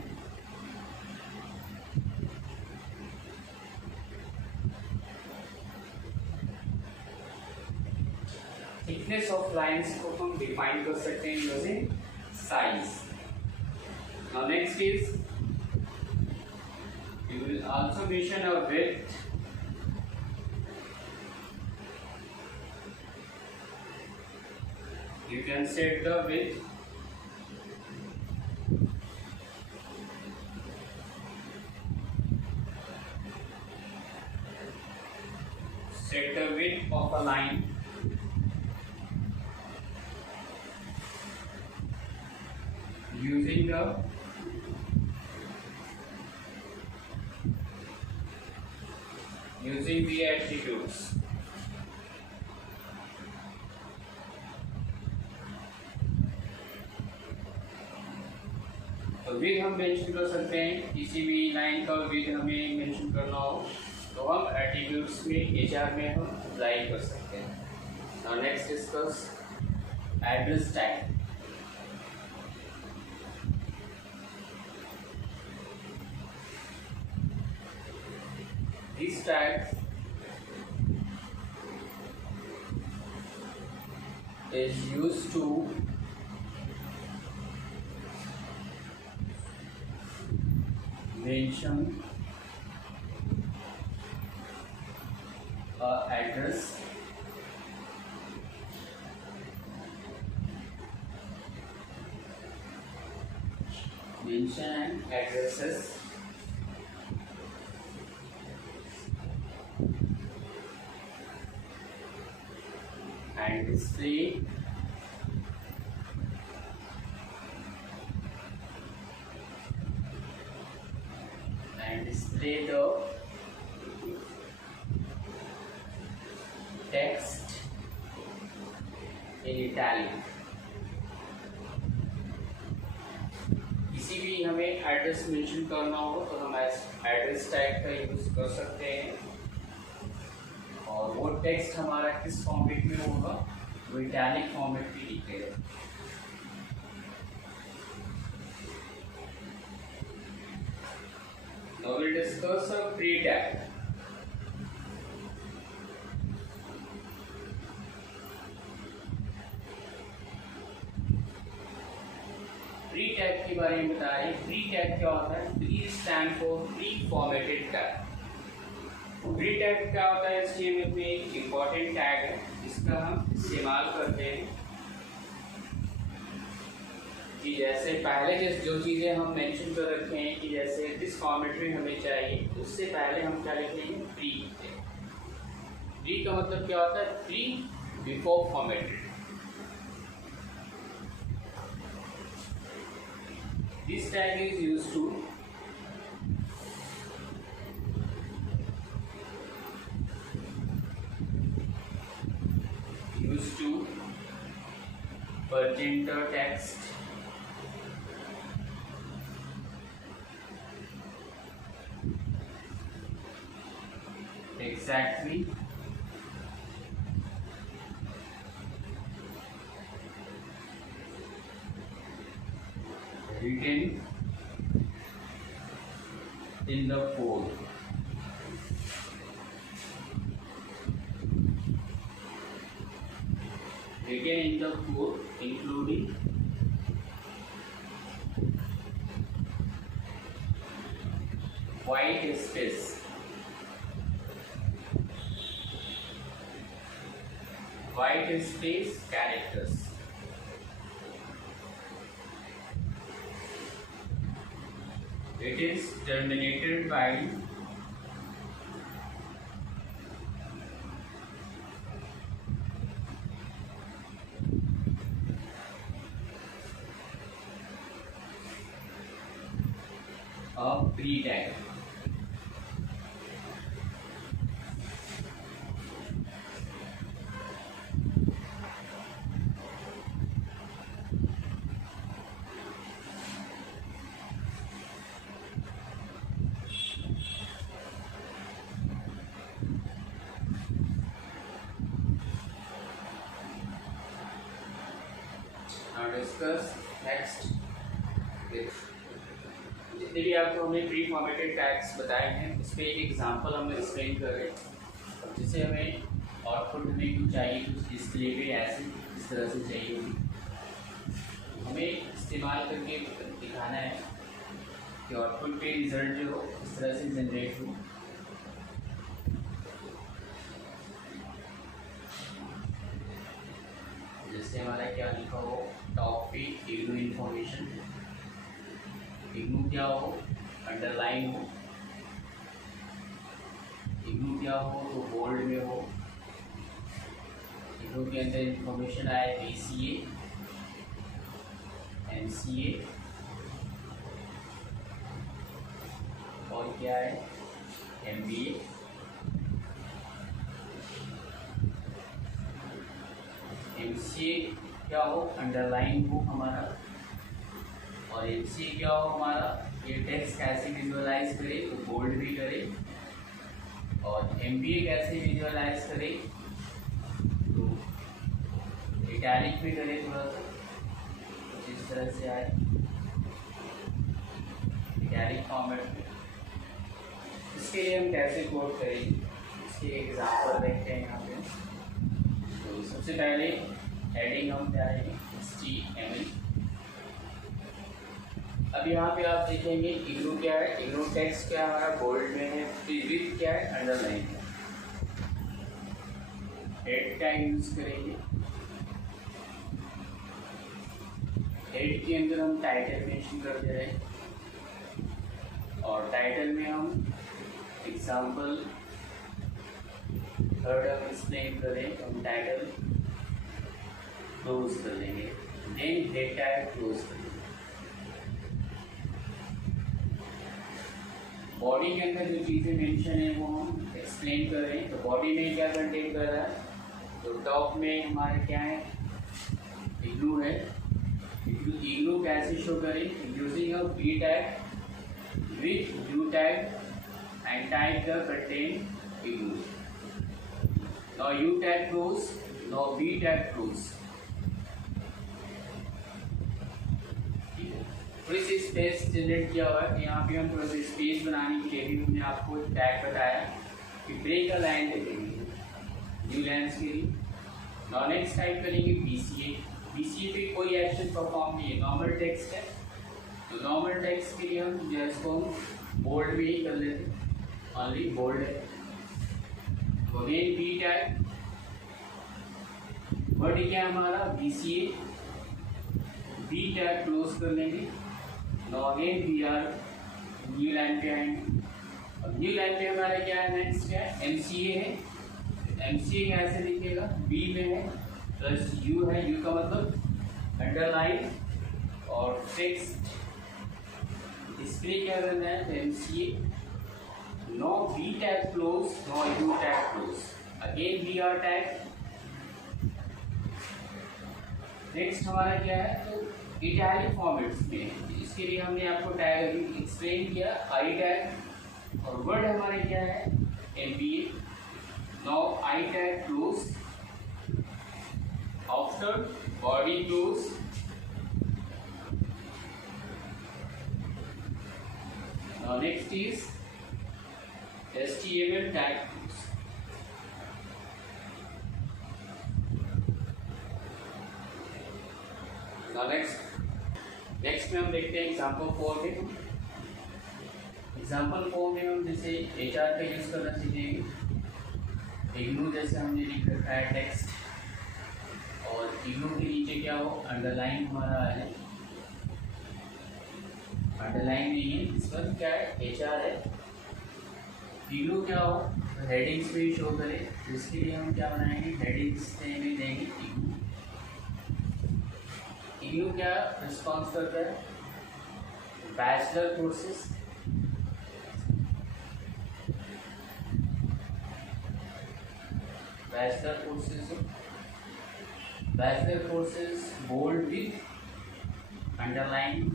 Thickness of lines को हम define कर सकते हैं using size. Now next is you will also mention a width. You can set the width. Set the width of a line using the attributes. तो विड हम मेंशन कर सकते हैं. किसी भी लाइन का विड हमें मेंशन करना हो तो हम एट्रीब्यूट्स में एचआर में हम अप्लाई कर सकते हैं. Now next discuss address tag. This tag is used to mention an address mention addresses and display the text in italic. किसी भी हमें एड्रेस मेंशन करना हो तो हम एड्रेस टैग का यूज कर सकते हैं और वो टेक्स्ट हमारा किस फॉर्मेट में होगा, वो इटैलिक फॉर्मेट में दिखेगा. Now we'll discuss a pre tag. Pre tag के बारे में बता रहे हैं. Pre tag क्या होता है? Pre stand for pre-formatted tag. Pre tag क्या होता है? HTML में एक इम्पोर्टेंट टैग है जिसका हम इस्तेमाल करते हैं कि जैसे पहले जो चीज़ें हम मेंशन कर रखे हैं कि जैसे जिस फॉर्मेट में हमें चाहिए उससे पहले हम क्या लिखेंगे? प्री. प्री का मतलब क्या होता है? Pre before formatted. This tag is used to present the text exactly written in the code. taken in the code including white space. White space characters. It is terminated by a pre-tag. Now discuss next with जितने भी आपको हमने pre formatted tags बताए हैं उस पर एक एग्जांपल हम एक्सप्लेन कर रहे हैं। अब जैसे हमें आउटपुट में कुछ चाहिए, कुछ डिस्प्ले पे ऐसे इस तरह से चाहिए होगी, हमें इस्तेमाल करके दिखाना है कि आउटपुट पे रिजल्ट जो हो इस तरह से जनरेट हो। जैसे हमारा क्या लिखा हो टॉप पे इग्नू इन्फॉर्मेशन, इग्नू क्या हो अंडरलाइन हो, इग्नू क्या हो तो बोल्ड में हो, इग्नू के अंदर इंफॉर्मेशन आए BCA, MCA और क्या है MBA, MCA क्या हो अंडरलाइन हो हमारा, और MCA क्या हो हमारा ये टेक्स्ट कैसे विजुअलाइज करे तो बोल्ड भी करे, और MBA कैसे विजुअलाइज करे तो इटैलिक भी करे, थोड़ा सा कुछ इस तरह से आए इटैलिक फॉर्मेट में। इसके लिए हम कैसे कोड करेंगे इसके एग्जांपल देखते हैं यहाँ पे। तो सबसे पहले हेडिंग हम क्या है HTML। अब यहाँ पे आप देखेंगे इग्नू क्या है, इग्नू टेक्स्ट क्या हमारा बोल्ड में है, विथ क्या है अंडरलाइन है। हेड का यूज करेंगे, हेड के अंदर हम टाइटल मेंशन कर दे रहे हैं और टाइटल में हम एग्जाम्पल थर्ड हम एक्सप्लेन करें तो हम टाइटल क्लोज कर लेंगे, देन हेड टैग क्लोज कर लेंगे। बॉडी के अंदर जो चीज़ें मेंशन है वो हम एक्सप्लेन कर रहे हैं। तो बॉडी में क्या कंटेन कर रहा है, तो टॉप में हमारे क्या है इग्नू है, इग्नू कैसे शो करें using a B tag with U tag and type the content IGNOU. Now U tag close, now B tag close. थोड़ी सी स्पेस जनरेट किया हुआ है, यहाँ पे हम थोड़ा सा स्पेस बनाने के लिए भी हमने आपको टैग बताया कि ब्रेक अ लाइन दे देंगे न्यू लाइन्स के लिए। नाउ नेक्स्ट टाइप करेंगे BCA। BCA पे कोई एक्शन परफॉर्म नहीं है, नॉर्मल टेक्स्ट है, तो नॉर्मल टेक्स्ट के लिए हम जिसको हम बोल्ड भी ही कर लेते, ओनली बोल्ड है। तो अगेन बी टैग, वर्ड क्या हमारा BCA, बी टैग क्लोज कर लेंगे। Now again we are new line पे आएंगे, अब न्यू लाइन पे हमारा क्या है नेक्स्ट क्या है MCA है, MCA कैसे लिखेगा बी में है प्लस यू है, यू का मतलब अंडरलाइन और टेक्स्ट डिस्प्ले क्या करना है तो MCA। No B tag close, no U tag close, again B R tag. Next हमारा क्या है तो इटैलिक फॉर्मेट्स में, इसके लिए हमने आपको टैग अभी एक्सप्लेन किया आई टैग, और वर्ड हमारे क्या है MBA। Now I tag close, after body close, now next is HTML tag. Now next में हम देखते हैं एग्जाम्पल 4 में। एग्जाम्पल 4 में हम जैसे HR का यूज करना सीखेंगे। इग्नू जैसे हमने लिख रखा है टेक्स्ट, और इग्नू के नीचे क्या हो, अंडरलाइन हमारा है, अंडरलाइन नहीं है, इस पर क्या है, HR है। इग्नू क्या हो, हेडिंग्स पे शो करे, जिसके लिए हम क्या बनाएंगे, हेडिंग्स में देंगे इग्नू। इग्नू क्या रिस्पॉन्स करता है, bachelor courses, bachelor courses bold with underline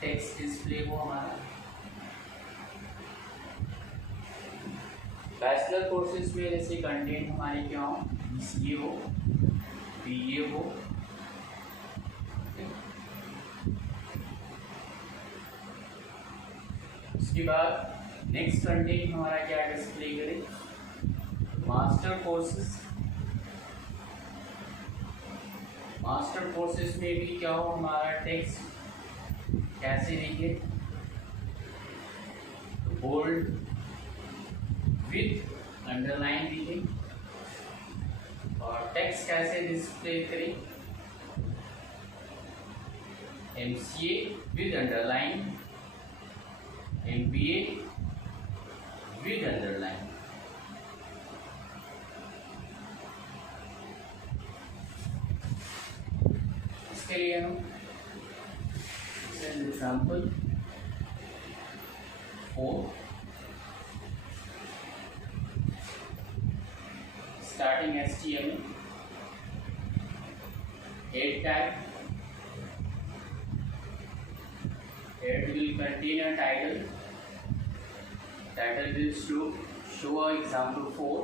text display हो हमारा। बैचलर कोर्सेज में जैसे कंटेंट हमारे क्या हो, BCA हो, BA हो, उसके बाद नेक्स्ट कंटेंट हमारा क्या डिस्प्ले करे, मास्टर कोर्सेज। मास्टर कोर्सेज में भी क्या हो, हमारा टेक्स्ट कैसे दिखे, बोल्ड विथ अंडरलाइन दिखे, और टेक्स्ट कैसे डिस्प्ले करें, MCA with underline, MBA with underline. इसके लिए हम एग्जाम्पल 4 starting HTML, head tag, head will contain a title, title will show a example 4,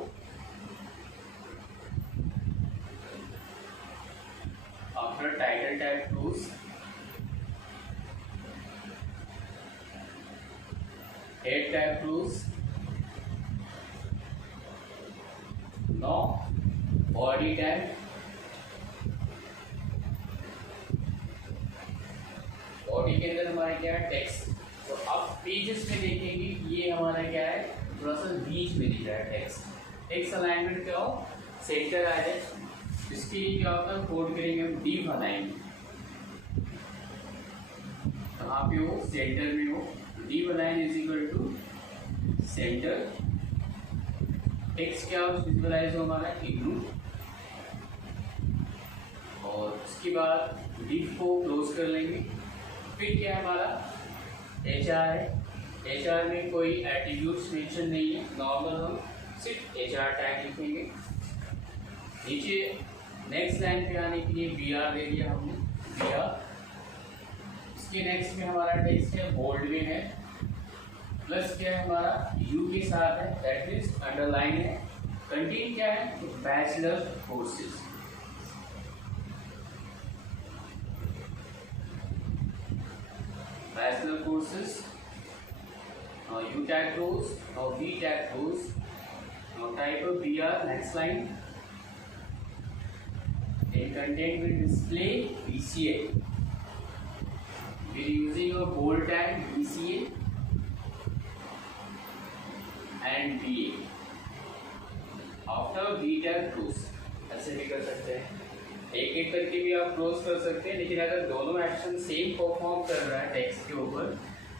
after title tag close, head tag close, now body tag, body के अंदर हमारा क्या है, टेक्स्ट। तो अब पेजेस में देखेंगे, ये हमारा क्या है, थोड़ा सा बीच में दिख रहा है टेक्स्ट। टेक्स्ट अलाइनमेंट क्या हो, सेंटर आ जाए, इसके लिए क्या होता है, कोड करेंगे हम डीप अलाइन, कहाँ पे हो, सेंटर में हो, div align is equal to centre. Text क्या विजुअलाइज हो हमारा, इग्नू, और उसके बाद डिफ को क्लोज कर लेंगे। फिर क्या है हमारा, HR है, HR में कोई एट्रीब्यूट्स मेंशन नहीं है, नॉर्मल हम सिर्फ HR टैग लिखेंगे। नीचे नेक्स्ट लाइन पे आने के लिए BR दे दिया हमने, BR। इसके नेक्स्ट में हमारा टेक्स्ट है, बोल्ड में है, प्लस क्या है हमारा, U के साथ है, दैट इज अंडरलाइन है। कंटेंट क्या है, bachelor courses, bachelor courses, now U tag goes, now V tag goes, now type of BR, next line, then content will display BCA, we are using a bold tag BCA and BA, after V tag close, ऐसे भी कर सकते हैं, एक एक करके भी आप क्लोज कर सकते हैं, लेकिन अगर दोनों एक्शन सेम परफॉर्म कर रहा है टेक्स्ट के ऊपर,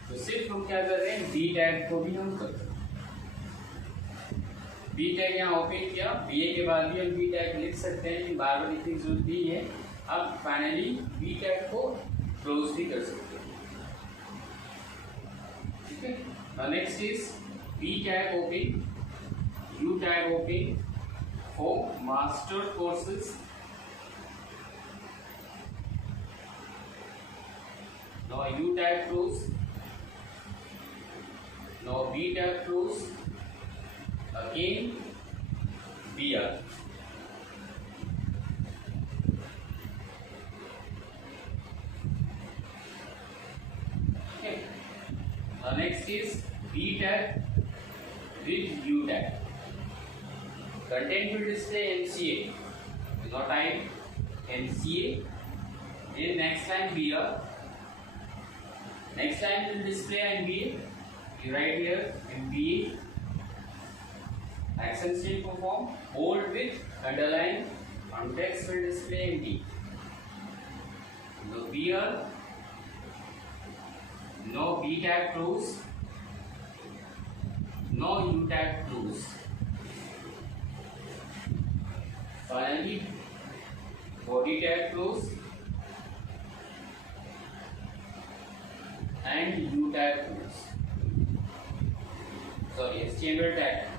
तो सिर्फ हम क्या कर रहे हैं, बी टैग को भी हम कर सकते हैं। बी टैग यहाँ ओपन किया, BA के बाद भी हम बी टैग लिख सकते हैं, लेकिन बार बार लिखने की जरूरत नहीं है। अब फाइनली बी टैग को क्लोज भी कर सकते हैं, ठीक है। Next is B tag open, U tag open for master courses, now U tag close, now B tag close, again BR, okay. Now next is B tag with U tag, content will display MCA, now type MCA. In next line BR. Next line will display MBA. You write here MBA. Action still perform. Bold with underline. Context will display MD. No BR. No B tag close. No U tag close. Finally, body tag close and U tag close. Sorry, HTML tag